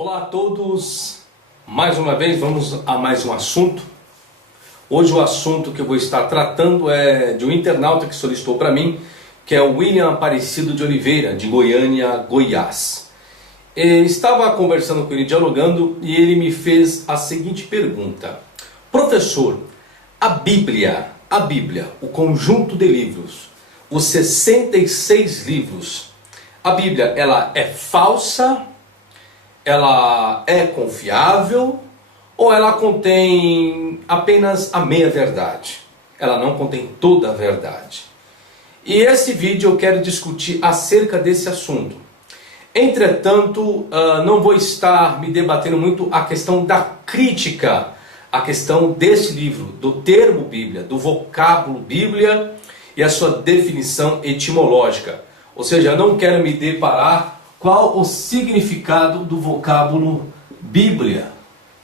Olá a todos, mais uma vez vamos a mais um assunto. Hoje o assunto que eu vou estar tratando é de um internauta que solicitou para mim, que é o William Aparecido de Oliveira, de Goiânia, Goiás. Estava conversando com ele, dialogando, e ele me fez a seguinte pergunta: professor, a Bíblia, o conjunto de livros, os 66 livros, a Bíblia, ela é falsa? Ela é confiável ou ela contém apenas a meia verdade? Ela não contém toda a verdade. E esse vídeo eu quero discutir acerca desse assunto. Entretanto, não vou estar me debatendo muito a questão da crítica, a questão desse livro, do termo Bíblia, do vocábulo Bíblia e a sua definição etimológica. Ou seja, eu não quero me deparar qual o significado do vocábulo Bíblia,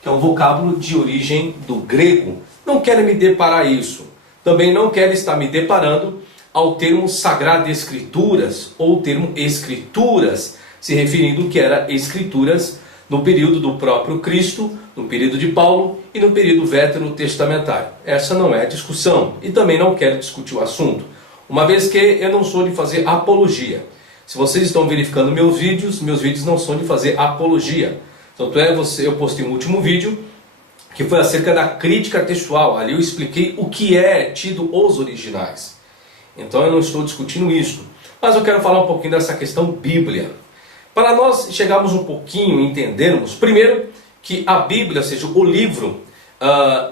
que é um vocábulo de origem do grego. Não quero me deparar isso. Também não quero estar me deparando ao termo Sagrada Escrituras, ou o termo Escrituras, se referindo ao que era Escrituras no período do próprio Cristo, no período de Paulo e no período veterotestamentário. Essa não é a discussão, e também não quero discutir o assunto, uma vez que eu não sou de fazer apologia. Se vocês estão verificando meus vídeos não são de fazer apologia. Tanto é, eu postei um último vídeo que foi acerca da crítica textual. Ali eu expliquei o que é tido os originais. Então eu não estou discutindo isso. Mas eu quero falar um pouquinho dessa questão Bíblia. Para nós chegarmos um pouquinho e entendermos, primeiro, que a Bíblia, ou seja, o livro,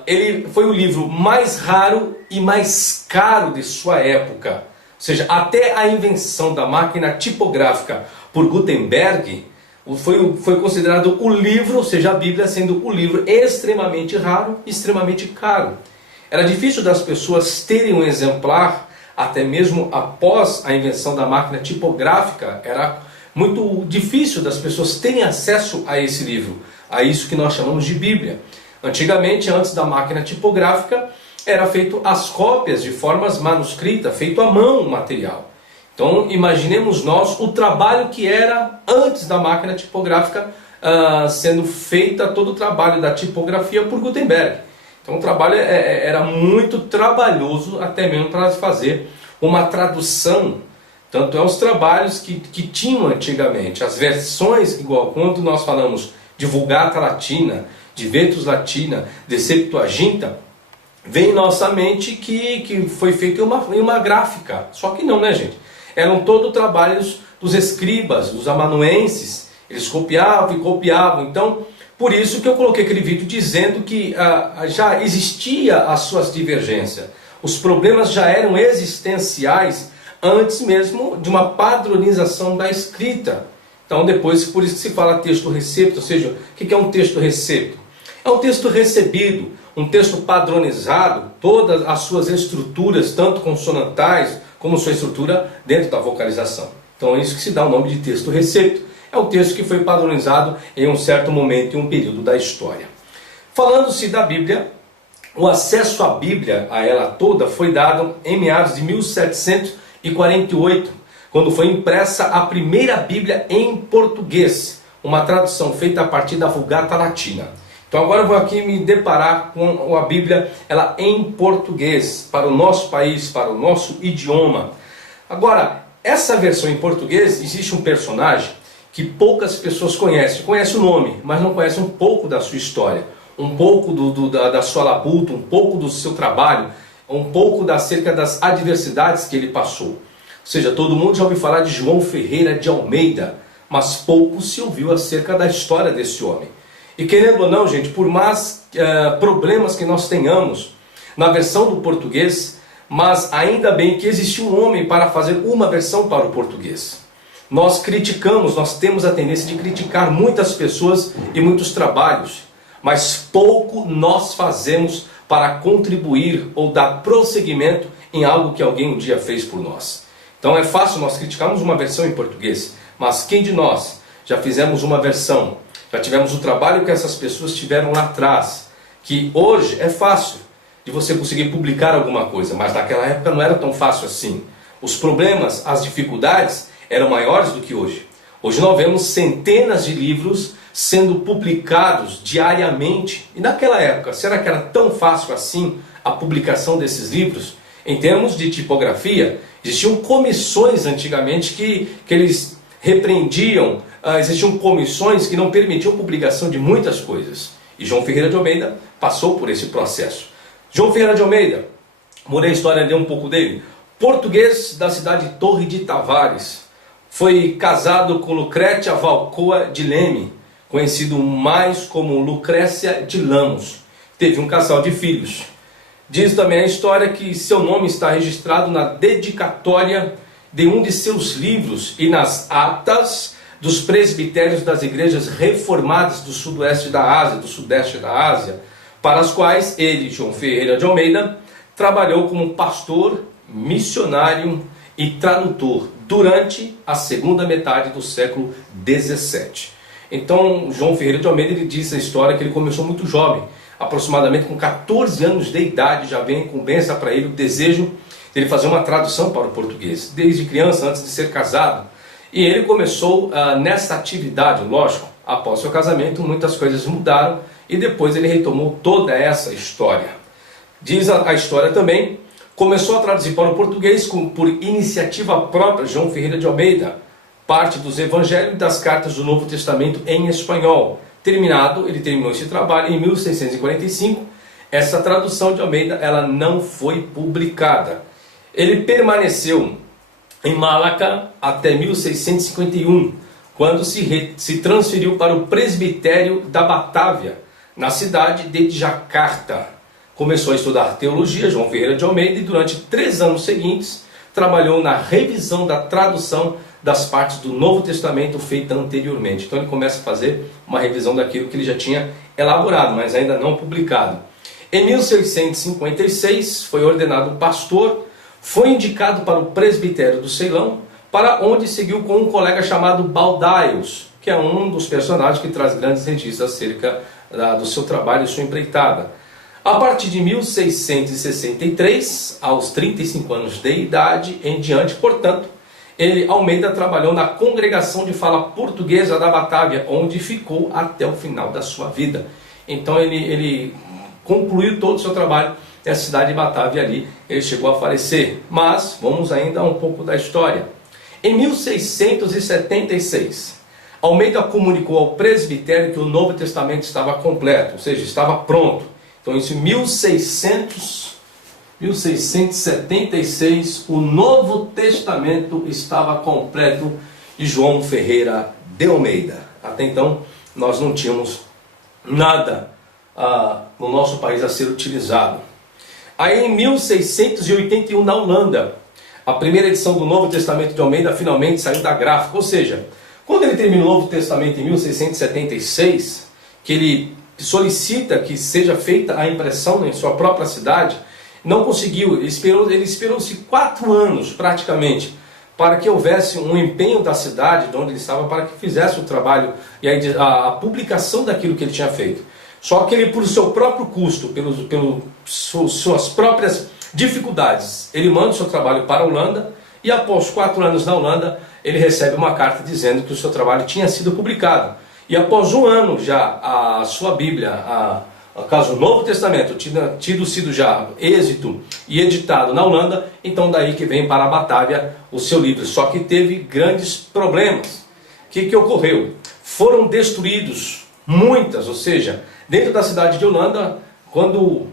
ele foi o livro mais raro e mais caro de sua época. Ou seja, até a invenção da máquina tipográfica por Gutenberg, foi considerado o livro, ou seja, a Bíblia sendo o livro extremamente raro e extremamente caro. Era difícil das pessoas terem um exemplar, até mesmo após a invenção da máquina tipográfica, era muito difícil das pessoas terem acesso a esse livro, a isso que nós chamamos de Bíblia. Antigamente, antes da máquina tipográfica, era feito as cópias de formas manuscritas, feito à mão o material. Então imaginemos nós o trabalho que era antes da máquina tipográfica, sendo feita todo o trabalho da tipografia por Gutenberg. Então o trabalho era muito trabalhoso, até mesmo para fazer uma tradução. Tanto é os trabalhos que tinham antigamente, as versões, igual quando nós falamos de Vulgata Latina, de Vetus Latina, de Septuaginta, vem em nossa mente que foi feito em uma gráfica. Só que não, né, gente? Eram todos trabalhos dos escribas, dos amanuenses. Eles copiavam e copiavam. Então, por isso que eu coloquei aquele vídeo dizendo que já existia as suas divergências. Os problemas já eram existenciais antes mesmo de uma padronização da escrita. Então, depois, por isso que se fala texto recepto. Ou seja, o que é um texto recepto? É um texto recebido, um texto padronizado, todas as suas estruturas, tanto consonantais como sua estrutura dentro da vocalização. Então é isso que se dá o nome de texto recepto. É o texto que foi padronizado em um certo momento, em um período da história. Falando-se da Bíblia, o acesso à Bíblia, a ela toda, foi dado em meados de 1748, quando foi impressa a primeira Bíblia em português, uma tradução feita a partir da Vulgata Latina. Então agora eu vou aqui me deparar com a Bíblia ela em português, para o nosso país, para o nosso idioma. Agora, essa versão em português, existe um personagem que poucas pessoas conhecem. Conhece o nome, mas não conhece um pouco da sua história, um pouco da sua labuta, um pouco do seu trabalho, um pouco acerca das adversidades que ele passou. Ou seja, todo mundo já ouviu falar de João Ferreira de Almeida, mas pouco se ouviu acerca da história desse homem. E querendo ou não, gente, por mais problemas que nós tenhamos na versão do português, mas ainda bem que existiu um homem para fazer uma versão para o português. Nós criticamos, nós temos a tendência de criticar muitas pessoas e muitos trabalhos, mas pouco nós fazemos para contribuir ou dar prosseguimento em algo que alguém um dia fez por nós. Então é fácil nós criticarmos uma versão em português, mas quem de nós já fizemos uma versão? Já tivemos o trabalho que essas pessoas tiveram lá atrás, que hoje é fácil de você conseguir publicar alguma coisa, mas naquela época não era tão fácil assim. Os problemas, as dificuldades eram maiores do que hoje. Hoje nós vemos centenas de livros sendo publicados diariamente. E naquela época, será que era tão fácil assim a publicação desses livros? Em termos de tipografia, existiam comissões antigamente que eles repreendiam, existiam comissões que não permitiam publicação de muitas coisas. E João Ferreira de Almeida passou por esse processo. João Ferreira de Almeida, mudei a história de um pouco dele, português da cidade de Torre de Tavares, foi casado com Lucrécia Valcoa de Leme, conhecido mais como Lucrécia de Lamos. Teve um casal de filhos. Diz também a história que seu nome está registrado na dedicatória de um de seus livros e nas atas dos presbitérios das igrejas reformadas do sudoeste da Ásia, do sudeste da Ásia, para as quais ele, João Ferreira de Almeida, trabalhou como pastor, missionário e tradutor durante a segunda metade do século XVII. Então, João Ferreira de Almeida, ele diz a história que ele começou muito jovem, aproximadamente com 14 anos de idade, já vem incumbência para ele o desejo de ele fazer uma tradução para o português, desde criança, antes de ser casado. E ele começou nessa atividade, lógico, após seu casamento, muitas coisas mudaram e depois ele retomou toda essa história. Diz a história também, começou a traduzir para o português por iniciativa própria, João Ferreira de Almeida, parte dos Evangelhos e das cartas do Novo Testamento em espanhol. Ele terminou esse trabalho em 1645. Essa tradução de Almeida, ela não foi publicada. Ele permaneceu em Malaca até 1651, quando se transferiu para o presbitério da Batávia, na cidade de Jacarta. Começou a estudar teologia, João Ferreira de Almeida, e durante 3 anos seguintes trabalhou na revisão da tradução das partes do Novo Testamento feita anteriormente. Então ele começa a fazer uma revisão daquilo que ele já tinha elaborado, mas ainda não publicado. Em 1656 foi ordenado pastor, foi indicado para o presbitério do Ceilão, para onde seguiu com um colega chamado Baldaios, que é um dos personagens que traz grandes registros acerca do seu trabalho e sua empreitada. A partir de 1663, aos 35 anos de idade em diante, portanto, Almeida trabalhou na congregação de fala portuguesa da Batávia, onde ficou até o final da sua vida. Então ele concluiu todo o seu trabalho nessa cidade de Batávia ali, ele chegou a falecer. Mas vamos ainda a um pouco da história. Em 1676, Almeida comunicou ao presbitério que o Novo Testamento estava completo, ou seja, estava pronto. Então, em 1676, o Novo Testamento estava completo de João Ferreira de Almeida. Até então, nós não tínhamos nada no nosso país a ser utilizado. Aí, em 1681, na Holanda, a primeira edição do Novo Testamento de Almeida finalmente saiu da gráfica. Ou seja, quando ele termina o Novo Testamento em 1676, que ele solicita que seja feita a impressão em sua própria cidade, não conseguiu. Ele esperou-se 4 anos praticamente para que houvesse um empenho da cidade de onde ele estava para que fizesse o trabalho e a publicação daquilo que ele tinha feito. Só que ele, por seu próprio custo, pelas suas próprias dificuldades, ele manda o seu trabalho para a Holanda e após 4 anos na Holanda ele recebe uma carta dizendo que o seu trabalho tinha sido publicado. E após 1 ano já a sua Bíblia, caso o Novo Testamento tido sido já êxito e editado na Holanda, então daí que vem para a Batávia o seu livro. Só que teve grandes problemas. O que ocorreu? Foram destruídos muitas, ou seja, dentro da cidade de Holanda, quando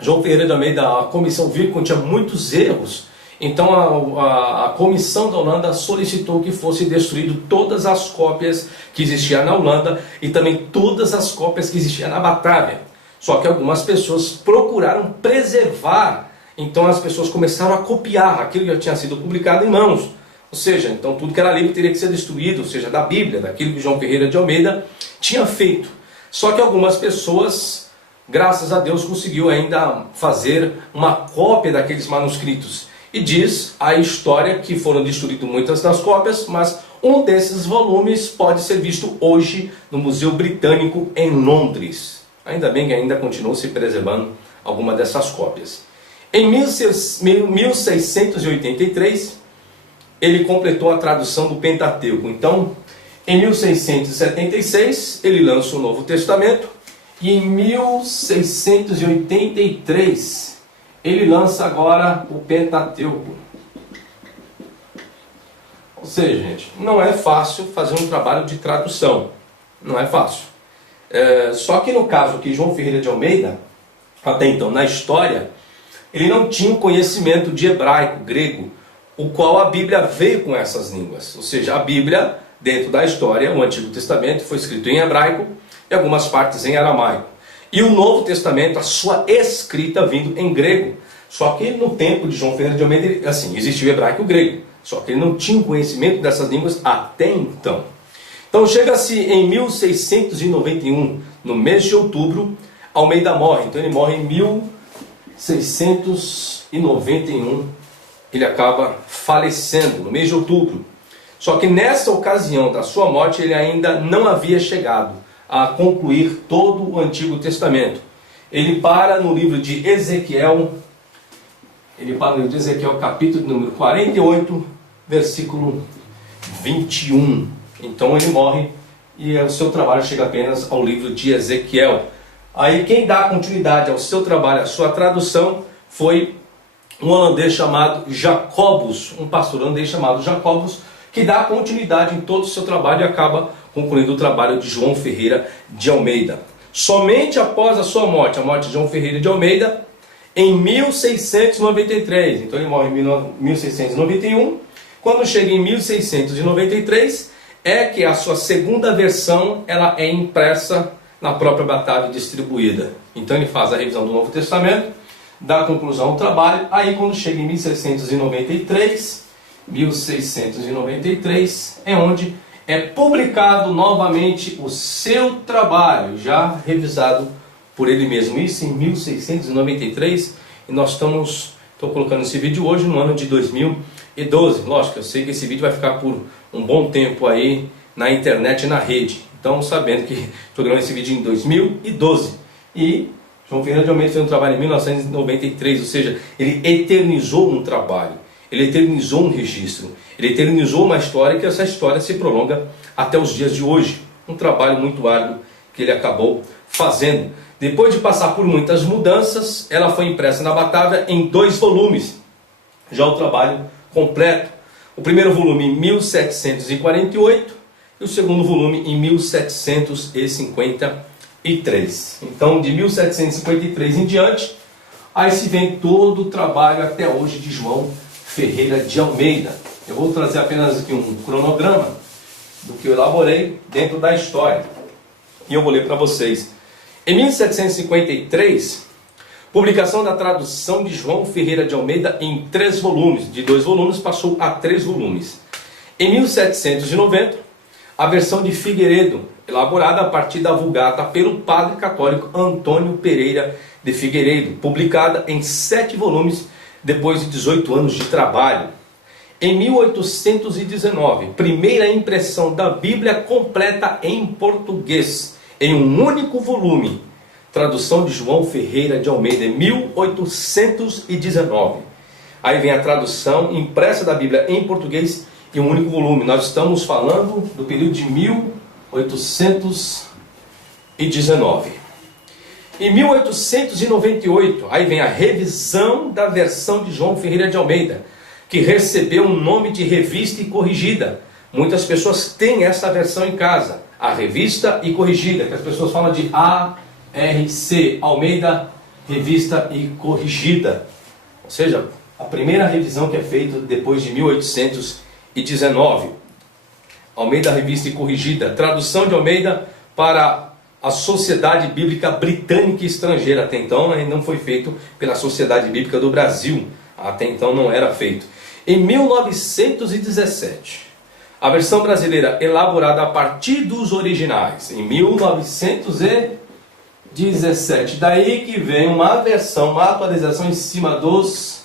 João Ferreira de Almeida, a comissão viu que tinha muitos erros, então a comissão da Holanda solicitou que fosse destruído todas as cópias que existiam na Holanda e também todas as cópias que existiam na Batávia. Só que algumas pessoas procuraram preservar, então as pessoas começaram a copiar aquilo que já tinha sido publicado em mãos. Ou seja, então tudo que era livro teria que ser destruído, ou seja, da Bíblia, daquilo que João Ferreira de Almeida tinha feito. Só que algumas pessoas, graças a Deus, conseguiu ainda fazer uma cópia daqueles manuscritos. E diz a história que foram destruídas muitas das cópias, mas um desses volumes pode ser visto hoje no Museu Britânico em Londres. Ainda bem que ainda continuou se preservando alguma dessas cópias. Em 1683, ele completou a tradução do Pentateuco. Então, em 1676, ele lança o Novo Testamento, e em 1683, ele lança agora o Pentateuco. Ou seja, gente, não é fácil fazer um trabalho de tradução. Não é fácil. Só que no caso aqui, João Ferreira de Almeida, até então na história, ele não tinha o conhecimento de hebraico, grego, o qual a Bíblia veio com essas línguas. Ou seja, a Bíblia, dentro da história, o Antigo Testamento foi escrito em hebraico e algumas partes em aramaico. E o Novo Testamento, a sua escrita vindo em grego. Só que no tempo de João Ferreira de Almeida, assim, existia o hebraico e o grego. Só que ele não tinha conhecimento dessas línguas até então. Então chega-se em 1691, no mês de outubro, Almeida morre. Então ele morre em 1691, ele acaba falecendo no mês de outubro. Só que nessa ocasião da sua morte, ele ainda não havia chegado a concluir todo o Antigo Testamento. Ele para no livro de Ezequiel, capítulo número 48, versículo 21. Então ele morre e o seu trabalho chega apenas ao livro de Ezequiel. Aí quem dá continuidade ao seu trabalho, à sua tradução, foi um holandês chamado Jacobus, um pastor holandês chamado Jacobus, que dá continuidade em todo o seu trabalho e acaba concluindo o trabalho de João Ferreira de Almeida. Somente após a sua morte, a morte de João Ferreira de Almeida, em 1693, então ele morre em 1691, quando chega em 1693, é que a sua segunda versão ela é impressa na própria Batávia e distribuída. Então ele faz a revisão do Novo Testamento, dá conclusão ao trabalho, aí quando chega em 1693 é onde é publicado novamente o seu trabalho, já revisado por ele mesmo. Isso em 1693, e nós estou colocando esse vídeo hoje no ano de 2012. Lógico, eu sei que esse vídeo vai ficar por um bom tempo aí na internet e na rede. Então, sabendo que estou gravando esse vídeo em 2012. E João Ferreira de Almeida fez um trabalho em 1993, ou seja, ele eternizou um trabalho, ele eternizou um registro, ele eternizou uma história, que essa história se prolonga até os dias de hoje. Um trabalho muito árduo que ele acabou fazendo. Depois de passar por muitas mudanças, ela foi impressa na Batávia em 2 volumes. Já o trabalho completo. O primeiro volume em 1748 e o segundo volume em 1753. Então, de 1753 em diante, aí se vem todo o trabalho até hoje de João Ferreira de Almeida. Eu vou trazer apenas aqui um cronograma do que eu elaborei dentro da história. E eu vou ler para vocês. Em 1753, publicação da tradução de João Ferreira de Almeida em 3 volumes. De 2 volumes passou a 3 volumes. Em 1790, a versão de Figueiredo, elaborada a partir da Vulgata pelo padre católico Antônio Pereira de Figueiredo, publicada em 7 volumes depois de 18 anos de trabalho. Em 1819, primeira impressão da Bíblia completa em português, em um único volume. Tradução de João Ferreira de Almeida, em 1819. Aí vem a tradução impressa da Bíblia em português em um único volume. Nós estamos falando do período de 1819. Em 1898, aí vem a revisão da versão de João Ferreira de Almeida, que recebeu um nome de Revista e Corrigida. Muitas pessoas têm essa versão em casa, a Revista e Corrigida, que as pessoas falam de ARC, Almeida, Revista e Corrigida. Ou seja, a primeira revisão que é feita depois de 1819. Almeida, Revista e Corrigida. Tradução de Almeida para a Sociedade Bíblica Britânica e Estrangeira. Até então não foi feito pela Sociedade Bíblica do Brasil. Até então não era feito. Em 1917, a versão brasileira elaborada a partir dos originais. Em 1917. Daí que vem uma versão, uma atualização em cima dos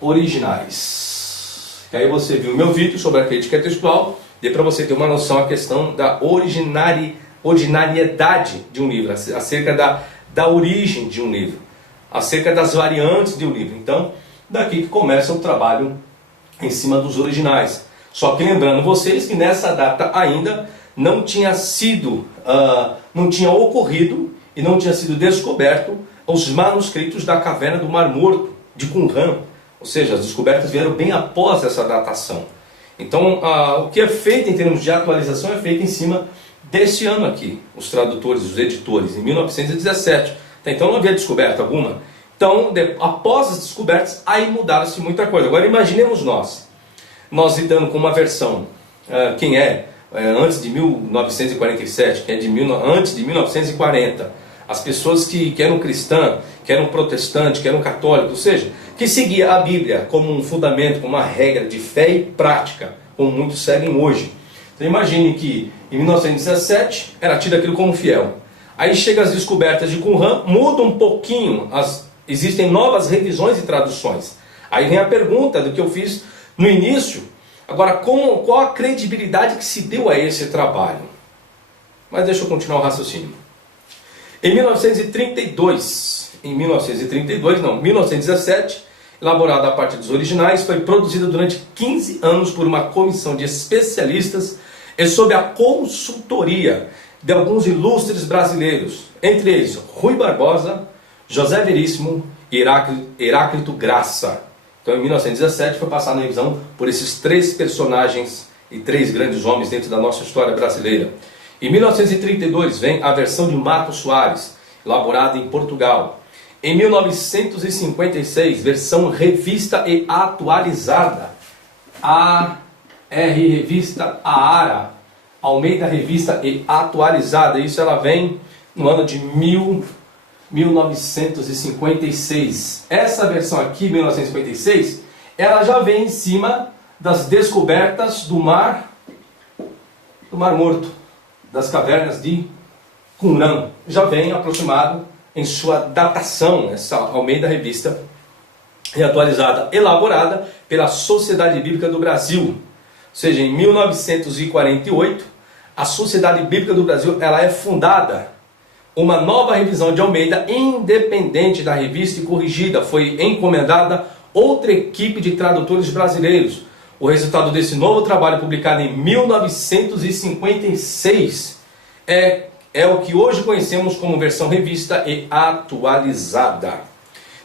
originais. Que aí você viu o meu vídeo sobre a crítica textual. Dê para você ter uma noção a questão da originariedade de um livro, acerca da origem de um livro, acerca das variantes de um livro. Então, daqui que começa o trabalho em cima dos originais. Só que lembrando vocês que nessa data ainda não tinha sido, não tinha ocorrido e não tinha sido descoberto os manuscritos da caverna do Mar Morto, de Qumran. Ou seja, as descobertas vieram bem após essa datação. Então, o que é feito em termos de atualização é feito em cima desse ano aqui. Os tradutores, os editores, em 1917. Então não havia descoberta alguma. Então, após as descobertas, aí mudaram-se muita coisa. Agora imaginemos nós lidando com uma versão, antes de 1947, quem é antes de 1940, as pessoas que eram cristãs, que eram protestantes, que eram católicos, ou seja, que seguia a Bíblia como um fundamento, como uma regra de fé e prática, como muitos seguem hoje. Então imagine que em 1917 era tido aquilo como fiel. Aí chega as descobertas de Qumran, muda um pouquinho, existem novas revisões e traduções. Aí vem a pergunta do que eu fiz no início. Agora, qual a credibilidade que se deu a esse trabalho? Mas deixa eu continuar o raciocínio. Em 1917, elaborada a partir dos originais, foi produzida durante 15 anos por uma comissão de especialistas e sob a consultoria de alguns ilustres brasileiros, entre eles Rui Barbosa, José Veríssimo e Heráclito Graça. Então, em 1917, foi passada a revisão por esses três personagens e três grandes homens dentro da nossa história brasileira. Em 1932, vem a versão de Matos Soares, elaborada em Portugal. Em 1956, versão revista e atualizada. Revista AARA, Almeida Revista e Atualizada. Isso ela vem no ano de 1956. Essa versão aqui, 1956, ela já vem em cima das descobertas do Mar Morto, das cavernas de Qumran. Já vem aproximado em sua datação, essa Almeida Revista e Atualizada, elaborada pela Sociedade Bíblica do Brasil. Ou seja, em 1948, a Sociedade Bíblica do Brasil ela é fundada. Uma nova revisão de Almeida, independente da revista e corrigida, foi encomendada outra equipe de tradutores brasileiros. O resultado desse novo trabalho, publicado em 1956, é o que hoje conhecemos como versão revista e atualizada.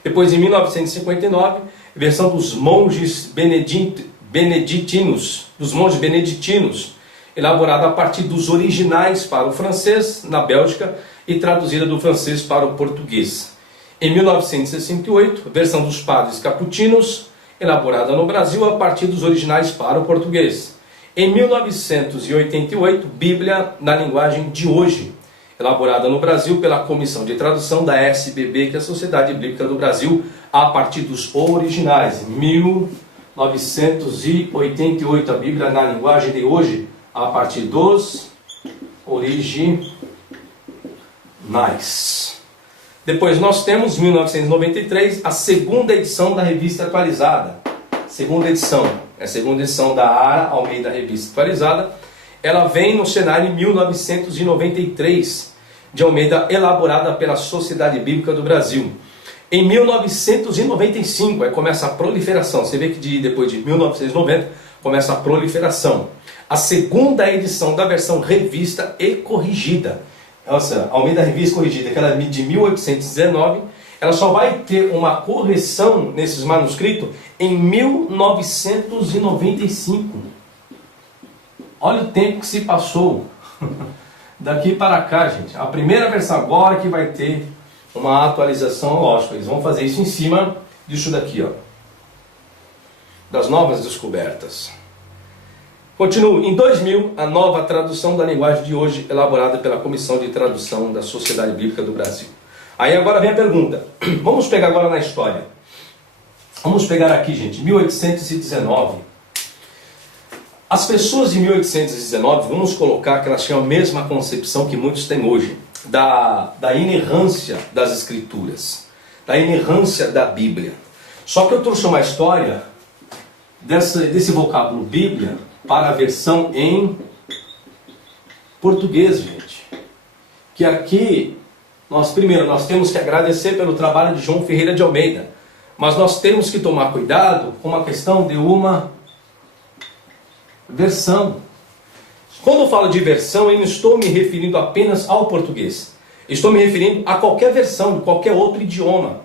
Depois, em 1959, versão dos monges beneditinos, elaborada a partir dos originais para o francês, na Bélgica, e traduzida do francês para o português. Em 1968, versão dos padres caputinos, elaborada no Brasil a partir dos originais para o português. Em 1988, Bíblia na linguagem de hoje, elaborada no Brasil pela Comissão de Tradução da SBB, que é a Sociedade Bíblica do Brasil, a partir dos originais. 1988, a Bíblia na linguagem de hoje, a partir dos originais. Depois nós temos, 1993, a segunda edição da revista atualizada. Segunda edição, é a segunda edição da AARA, Almeida Revista Atualizada. Ela vem no cenário em 1993, de Almeida, elaborada pela Sociedade Bíblica do Brasil. Em 1995, aí começa a proliferação. Você vê que depois de 1990, começa a proliferação. A segunda edição da versão revista e corrigida. Nossa, Almeida Revista Corrigida, que ela é de 1819, ela só vai ter uma correção nesses manuscritos em 1995. Olha o tempo que se passou daqui para cá, gente. A primeira versão agora que vai ter uma atualização, lógico, eles vão fazer isso em cima disso daqui, ó, das novas descobertas. Continuo. Em 2000, a nova tradução da linguagem de hoje, elaborada pela Comissão de Tradução da Sociedade Bíblica do Brasil. Aí agora vem a pergunta. Vamos pegar agora na história. Vamos pegar aqui, gente, 1819. As pessoas de 1819, vamos colocar que elas tinham a mesma concepção que muitos têm hoje, da inerrância das Escrituras, da inerrância da Bíblia. Só que eu trouxe uma história desse vocábulo Bíblia para a versão em português, gente. Que aqui, nós temos que agradecer pelo trabalho de João Ferreira de Almeida. Mas nós temos que tomar cuidado com a questão de uma versão. Quando eu falo de versão, eu não estou me referindo apenas ao português. Estou me referindo a qualquer versão de qualquer outro idioma.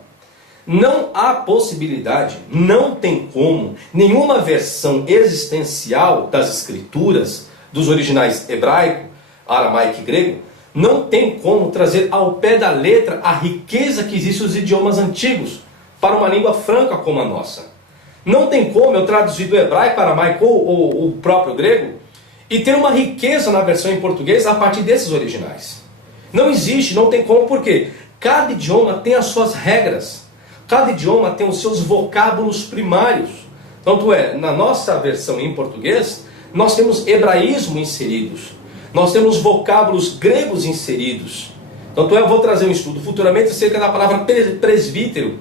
Não há possibilidade, não tem como, nenhuma versão existencial das escrituras, dos originais hebraico, aramaico e grego, não tem como trazer ao pé da letra a riqueza que existe nos idiomas antigos para uma língua franca como a nossa. Não tem como eu traduzir do hebraico, aramaico ou o próprio grego e ter uma riqueza na versão em português a partir desses originais. Não existe, não tem como, porque cada idioma tem as suas regras. Cada idioma tem os seus vocábulos primários. Tanto é, na nossa versão em português, nós temos hebraísmo inseridos. Nós temos vocábulos gregos inseridos. Tanto é, eu vou trazer um estudo futuramente acerca da palavra presbítero.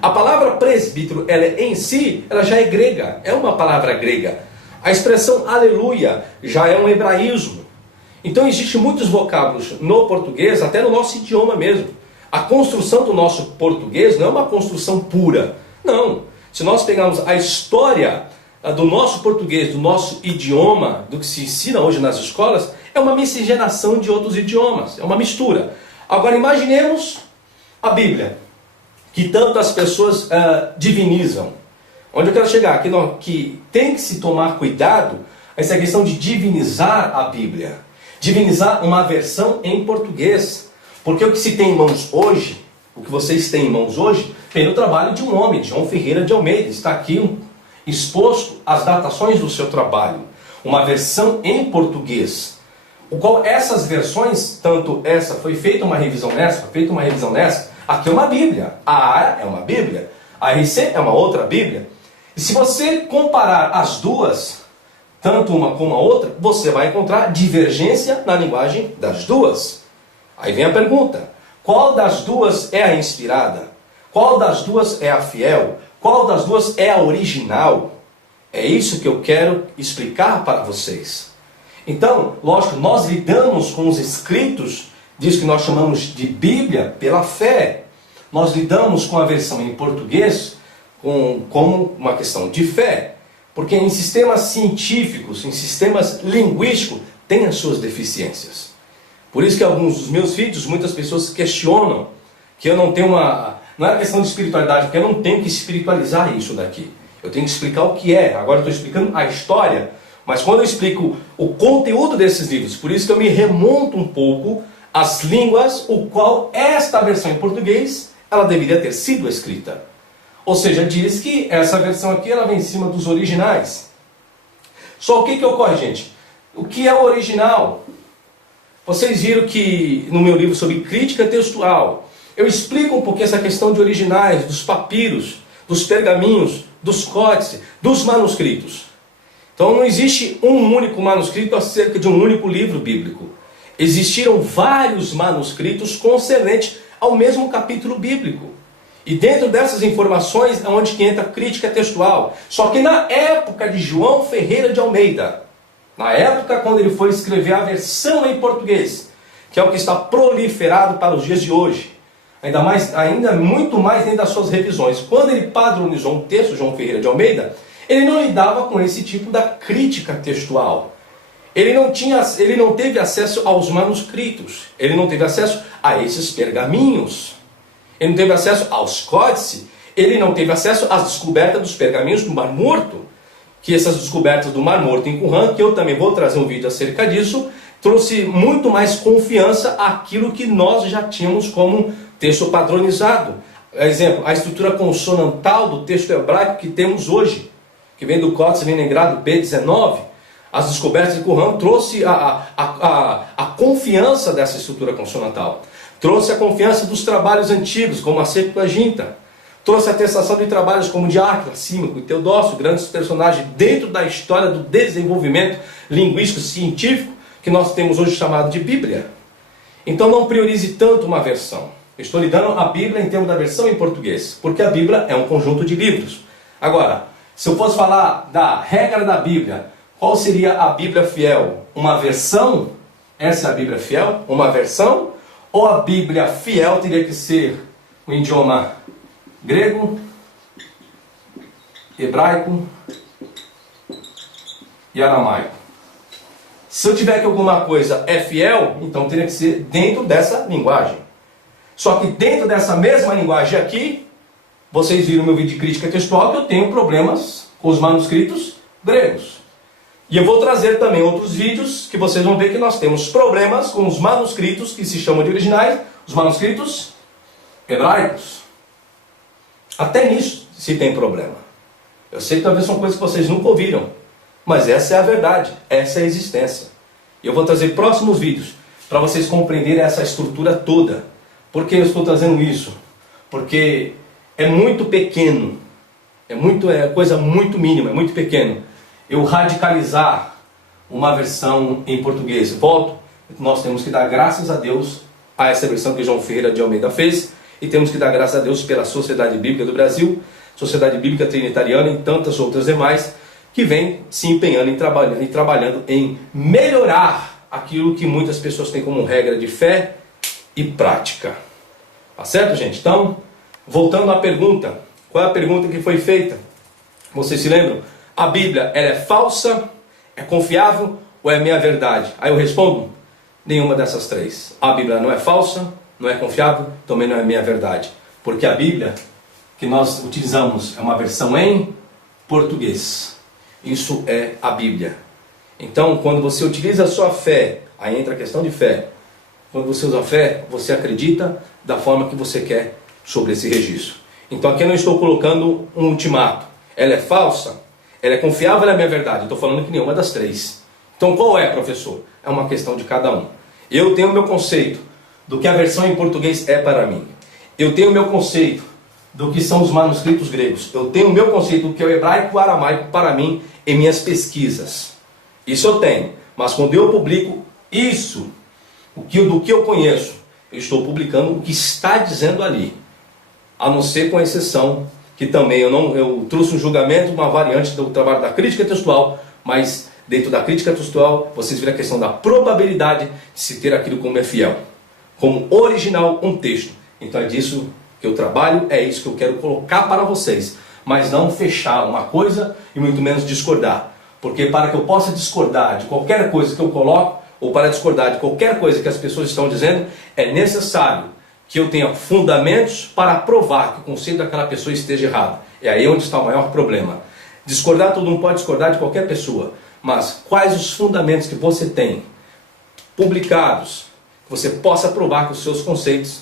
A palavra presbítero, ela em si, ela já é grega. É uma palavra grega. A expressão aleluia já é um hebraísmo. Então existem muitos vocábulos no português, até no nosso idioma mesmo. A construção do nosso português não é uma construção pura. Não. Se nós pegarmos a história do nosso português, do nosso idioma, do que se ensina hoje nas escolas, é uma miscigenação de outros idiomas. É uma mistura. Agora imaginemos a Bíblia, que tantas pessoas divinizam. Onde eu quero chegar? Que tem que se tomar cuidado essa questão de divinizar a Bíblia. Divinizar uma versão em português. Porque o que se tem em mãos hoje, o que vocês têm em mãos hoje, vem do trabalho de um homem, João Ferreira de Almeida. Está aqui exposto as datações do seu trabalho. Uma versão em português. O qual essas versões, tanto essa, foi feita uma revisão nessa, foi feita uma revisão nessa. Aqui é uma Bíblia. A A é uma Bíblia. A RC é uma outra Bíblia. E se você comparar as duas, tanto uma como a outra, você vai encontrar divergência na linguagem das duas. Aí vem a pergunta: qual das duas é a inspirada? Qual das duas é a fiel? Qual das duas é a original? É isso que eu quero explicar para vocês. Então, lógico, nós lidamos com os escritos, disso que nós chamamos de Bíblia, pela fé. Nós lidamos com a versão em português como uma questão de fé. Porque em sistemas científicos, em sistemas linguísticos, tem as suas deficiências. Por isso que alguns dos meus vídeos, muitas pessoas questionam que eu não tenho uma... Não é questão de espiritualidade, porque eu não tenho que espiritualizar isso daqui. Eu tenho que explicar o que é. Agora eu estou explicando a história, mas quando eu explico o conteúdo desses livros, por isso que eu me remonto um pouco às línguas, o qual esta versão em português, ela deveria ter sido escrita. Ou seja, diz que essa versão aqui, ela vem em cima dos originais. Só o que ocorre, gente? O que é o original? Vocês viram que no meu livro sobre crítica textual, eu explico um pouquinho essa questão de originais, dos papiros, dos pergaminhos, dos códices, dos manuscritos. Então não existe um único manuscrito acerca de um único livro bíblico. Existiram vários manuscritos concernentes ao mesmo capítulo bíblico. E dentro dessas informações é onde que entra a crítica textual. Só que na época de João Ferreira de Almeida, na época quando ele foi escrever a versão em português, que é o que está proliferado para os dias de hoje, ainda muito mais dentro das suas revisões, quando ele padronizou um texto, João Ferreira de Almeida, ele não lidava com esse tipo da crítica textual. Ele não teve acesso aos manuscritos, ele não teve acesso a esses pergaminhos, ele não teve acesso aos códices, ele não teve acesso às descobertas dos pergaminhos do Mar Morto, que essas descobertas do Mar Morto em Qumran, que eu também vou trazer um vídeo acerca disso, trouxe muito mais confiança àquilo que nós já tínhamos como texto padronizado. Exemplo, a estrutura consonantal do texto hebraico que temos hoje, que vem do Códice Leningrado B19, as descobertas de Qumran trouxe a confiança dessa estrutura consonantal. Trouxe a confiança dos trabalhos antigos, como a Septuaginta. Trouxe a atestação de trabalhos como de Áquila, Símaco e Teodócio, grandes personagens dentro da história do desenvolvimento linguístico científico que nós temos hoje chamado de Bíblia. Então não priorize tanto uma versão. Eu estou lidando a Bíblia em termos da versão em português, porque a Bíblia é um conjunto de livros. Agora, se eu fosse falar da regra da Bíblia, qual seria a Bíblia fiel? Uma versão? Essa é a Bíblia fiel? Uma versão? Ou a Bíblia fiel teria que ser o idioma grego, hebraico e aramaico. Se eu tiver que alguma coisa é fiel, então teria que ser dentro dessa linguagem. Só que dentro dessa mesma linguagem aqui, vocês viram meu vídeo de crítica textual que eu tenho problemas com os manuscritos gregos. E eu vou trazer também outros vídeos que vocês vão ver que nós temos problemas com os manuscritos que se chamam de originais, os manuscritos hebraicos. Até nisso se tem problema. Eu sei que talvez são coisas que vocês nunca ouviram, mas essa é a verdade, essa é a existência. E eu vou trazer próximos vídeos para vocês compreenderem essa estrutura toda. Por que eu estou trazendo isso? Porque é muito pequeno, é coisa muito mínima, é muito pequeno. Eu radicalizar uma versão em português. Volto, nós temos que dar graças a Deus a essa versão que João Ferreira de Almeida fez, e temos que dar graças a Deus pela Sociedade Bíblica do Brasil, Sociedade Bíblica Trinitariana e tantas outras demais, que vem se empenhando e trabalhando em melhorar aquilo que muitas pessoas têm como regra de fé e prática. Tá certo, gente? Então, voltando à pergunta, qual é a pergunta que foi feita? Vocês se lembram? A Bíblia, ela é falsa, é confiável ou é meia verdade? Aí eu respondo, nenhuma dessas três. A Bíblia não é falsa, não é confiável, também não é meia verdade. Porque a Bíblia que nós utilizamos é uma versão em português. Isso é a Bíblia. Então, quando você utiliza a sua fé, aí entra a questão de fé. Quando você usa a fé, você acredita da forma que você quer sobre esse registro. Então aqui eu não estou colocando um ultimato. Ela é falsa, ela é confiável, ela é minha verdade. Estou falando que nenhuma das três. Então qual é, professor? É uma questão de cada um. Eu tenho o meu conceito do que a versão em português é para mim. Eu tenho o meu conceito do que são os manuscritos gregos. Eu tenho o meu conceito do que é o hebraico e o aramaico para mim em minhas pesquisas. Isso eu tenho. Mas quando eu publico isso, do que eu conheço, eu estou publicando o que está dizendo ali. A não ser com a exceção que também eu trouxe um julgamento, uma variante do trabalho da crítica textual, mas dentro da crítica textual vocês viram a questão da probabilidade de se ter aquilo como é fiel, como original um texto. Então é disso que eu trabalho, é isso que eu quero colocar para vocês, mas não fechar uma coisa e muito menos discordar, porque para que eu possa discordar de qualquer coisa que eu coloco, ou para discordar de qualquer coisa que as pessoas estão dizendo, é necessário que eu tenha fundamentos para provar que o conceito daquela pessoa esteja errado. É aí onde está o maior problema. Discordar, todo mundo pode discordar de qualquer pessoa, mas quais os fundamentos que você tem publicados, que você possa provar que os seus conceitos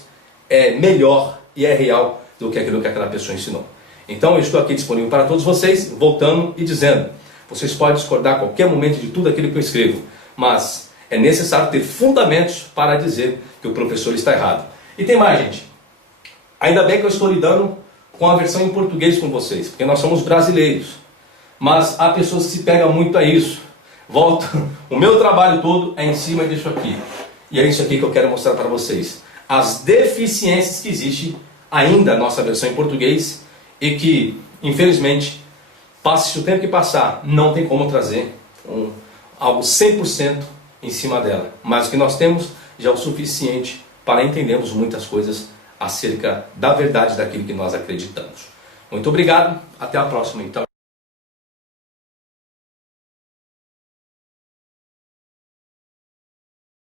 é melhor e é real do que aquilo que aquela pessoa ensinou. Então eu estou aqui disponível para todos vocês, voltando e dizendo, vocês podem discordar a qualquer momento de tudo aquilo que eu escrevo, mas é necessário ter fundamentos para dizer que o professor está errado. E tem mais, gente. Ainda bem que eu estou lidando com a versão em português com vocês, porque nós somos brasileiros. Mas há pessoas que se pegam muito a isso. Volto. O meu trabalho todo é em cima disso aqui. E é isso aqui que eu quero mostrar para vocês. As deficiências que existem ainda na nossa versão em português e que, infelizmente, passe o tempo que passar, não tem como trazer algo 100% em cima dela. Mas o que nós temos já é o suficiente para entendermos muitas coisas acerca da verdade daquilo que nós acreditamos. Muito obrigado, até a próxima então.